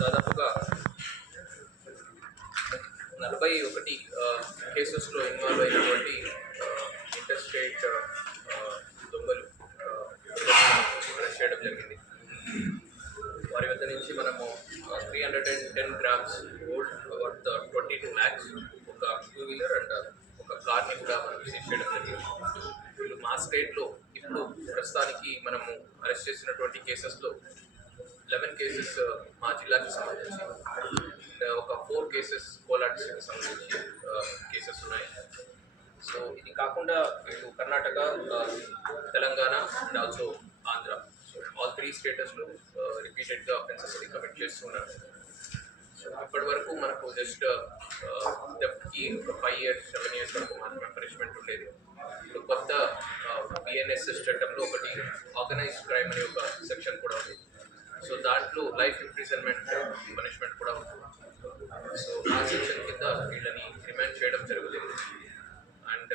దాదాపుగా నలభై ఒకటి కేసెస్లో ఇన్వాల్వ్ అయినటువంటి ఇంటర్ స్టేట్ దొంగలు అరెస్ట్ చేయడం జరిగింది. వారి వద్ద నుంచి మనము three hundred and ten grams gold worth twenty two lakhs ఒక టూ వీలర్ అండ్ ఒక కార్ని కూడా మనం సీజ్ చేయడం జరిగింది. వీళ్ళు మా స్టేట్లో ఇప్పుడు ప్రస్తుతానికి మనము అరెస్ట్ చేసినటువంటి కేసెస్లో లెవెన్ కేసెస్ మా జిల్లాకి సంబంధించి uh, ఒక ఫోర్ కేసెస్ కోలార్ డిస్ట్రిక్ట్కి సంబంధించి uh, కేసెస్ ఉన్నాయి. సో ఇది కాకుండా వీళ్ళు Karnataka uh, Telangana and also Andhra. All three స్టేటస్లో రిపీటెడ్గా అఫెన్సెస్ అది కమిట్ చేస్తున్నారు. సో ఇప్పటి వరకు మనకు జస్ట్ uh, uh, డెప్త్కి ఒక ఫైవ్ ఇయర్స్ సెవెన్ ఇయర్స్ వరకు మాత్రమే పనిష్మెంట్ ఉండేది. ఇప్పుడు కొత్త uh, బిఎన్ఎస్ఎస్ చట్టంలో ఒకటి ఆర్గనైజ్డ్ క్రైమ్ అనే ఒక సెక్షన్ కూడా ఉంది. సో దాంట్లో లైఫ్ ఇంప్రిజన్మెంట్ పనిష్మెంట్ కూడా ఉంటుంది సో ఆ సెక్షన్ కింద వీళ్ళని రిమాండ్ చేయడం జరుగుతుంది. అండ్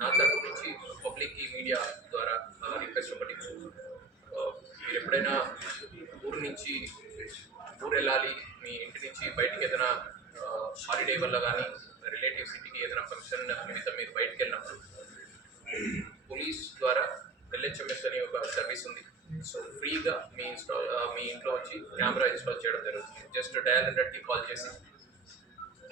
నా తరపు నుంచి పబ్లిక్కి మీడియా ద్వారా రిక్వెస్ట్ ఒకటి Uh, ఎప్పుడైనా ఊరు నుంచి ఊరు వెళ్ళాలి మీ ఇంటి నుంచి బయటికి ఏదైనా హాలిడే వల్ల కానీ రిలేటివ్స్ ఇంటికి ఏదైనా ఫంక్షన్ నిమిత్తం మీరు బయటికి వెళ్ళినప్పుడు పోలీస్ ద్వారా ఎల్హెచ్ఎంఎస్ అనే ఒక సర్వీస్ ఉంది. సో ఫ్రీగా మీ ఇన్స్టాల్ మీ ఇంట్లో వచ్చి కెమెరా ఇన్స్టాల్ చేయడం జరుగుతుంది. జస్ట్ డయల్ హండ్రెడ్కి కాల్ చేసి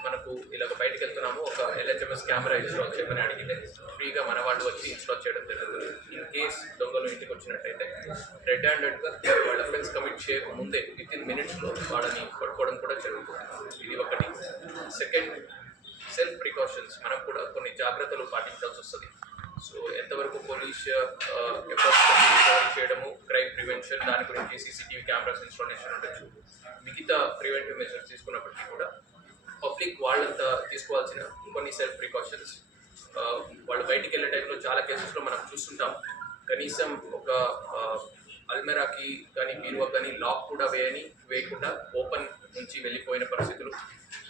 మనకు ఇలాగ బయటకు వెళ్తున్నాము ఒక ఎల్హెచ్ఎంఎస్ కెమెరా ఇన్స్టాల్ చేయమని అడిగితే ఫ్రీగా మన వాళ్ళు వచ్చి ఇన్స్టాల్ చేయడం జరుగుతుంది. ఇన్ కేస్ దొంగలు ఇంటికి వచ్చినట్టయితే రెడ్ హ్యాండెడ్గా వాళ్ళ ఫ్రెండ్స్ కమిట్ చేయక ముందే విత్ ఇన్ మినిట్స్లో వాళ్ళని పట్టుకోవడం కూడా జరుగుతుంది. ఇది ఒకటి. Second self precautions. మనం కూడా కొన్ని జాగ్రత్తలు పాటించాల్సి వస్తుంది. సో ఎంతవరకు పోలీస్ ఎఫర్ట్స్ చేయడము క్రైమ్ ప్రివెన్షన్ దాని గురించి సీసీటీవీ కెమెరాస్ ఇన్స్టాలేషన్ ఉండొచ్చు. మిగతా ప్రివెంటివ్ మెజర్స్ తీసుకున్నప్పటికీ కూడా పబ్లిక్ వాళ్ళంతా తీసుకోవాల్సిన కొన్ని సెల్ఫ్ ప్రికాషన్స్ వాళ్ళు బయటికి వెళ్ళే టైంలో చాలా కేసెస్లో మనం చూస్తుంటాం. కనీసం ఒక అల్మెరాకి కానీ బీరువా కానీ లాక్ కూడా వేయని వేయకుండా ఓపెన్ నుంచి వెళ్ళిపోయిన పరిస్థితులు.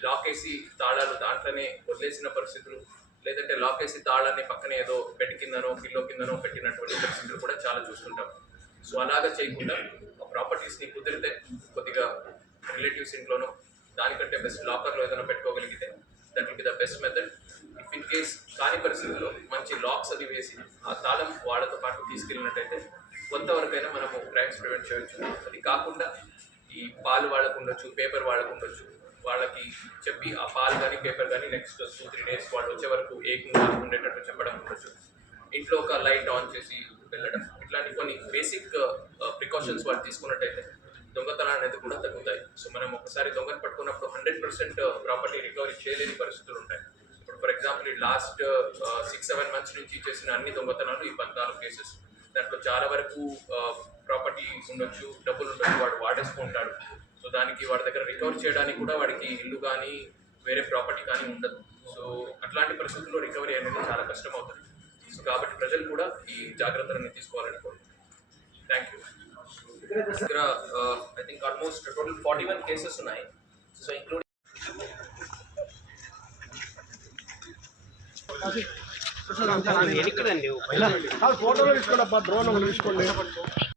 లాక్ వేసి తాళాలు దాంట్లోనే వదిలేసిన పరిస్థితులు. లేదంటే లాక్ వేసి తాళాన్ని పక్కనే ఏదో బెడ్ కిందనో పిల్లో కిందనో పెట్టినటువంటి పరిస్థితులు కూడా చాలా చూస్తుంటాం. సో అలాగా చేయకుండా ఆ ప్రాపర్టీస్ని కుదిరితే కొద్దిగా రిలేటివ్స్ ఇంట్లోనో దానికంటే బెస్ట్ లాకర్లో ఏదైనా పెట్టుకోగలిగితే that will be the best method if in case కాని పరిస్థితుల్లో మంచి లాక్స్ అది వేసి ఆ తాళం వాళ్ళతో పాటు తీసుకెళ్ళినట్టయితే కొంతవరకైనా మనము క్రైమ్స్ ప్రివెంట్ చేయొచ్చు. అది కాకుండా ఈ పాలు వాడకుండొచ్చు పేపర్ వాడకుండొచ్చు వాళ్ళకి చెప్పి ఆ పాలు కానీ పేపర్ కానీ నెక్స్ట్ టూ త్రీ డేస్ వాళ్ళు వచ్చే వరకు ఏకంగా ఉండేటట్టు చెప్పడం ఉండొచ్చు. ఇంట్లో ఒక లైట్ ఆన్ చేసి వెళ్ళడం. ఇట్లాంటి కొన్ని బేసిక్ ప్రికాషన్స్ వాళ్ళు తీసుకున్నట్టయితే దొంగతనాలు అనేది కూడా తగ్గుతాయి. సో మనం ఒకసారి దొంగను పట్టుకున్నప్పుడు హండ్రెడ్ పర్సెంట్ ప్రాపర్టీ రికవరీ చేయలేని పరిస్థితులు ఉంటాయి. ఇప్పుడు ఫర్ ఎగ్జాంపుల్ ఈ లాస్ట్ సిక్స్ సెవెన్ మంత్స్ నుంచి చేసిన అన్ని దొంగతనాలు ఈ పద్నాలుగు కేసెస్ దాంట్లో చాలా వరకు uh, ప్రాపర్టీ ఉండొచ్చు డబ్బులు ఉండొచ్చు వాడు వాడేసుకుంటాడు సో దానికి వాడి దగ్గర రికవర్ చేయడానికి కూడా వాడికి ఇల్లు కానీ వేరే ప్రాపర్టీ కానీ ఉండదు. సో అట్లాంటి పరిస్థితుల్లో రికవరీ అనేది చాలా కష్టం అవుతుంది సో కాబట్టి ప్రజలు కూడా ఈ జాగ్రత్తలను తీసుకోవాలని కోరుకుంటున్నాను. థ్యాంక్ యూ దగ్గర I think almost total forty one cases ఉన్నాయి. సో ఇంక్లూడింగ్ ఫోటోలు తీసుకోండి డ్రోన్ తీసుకోండి.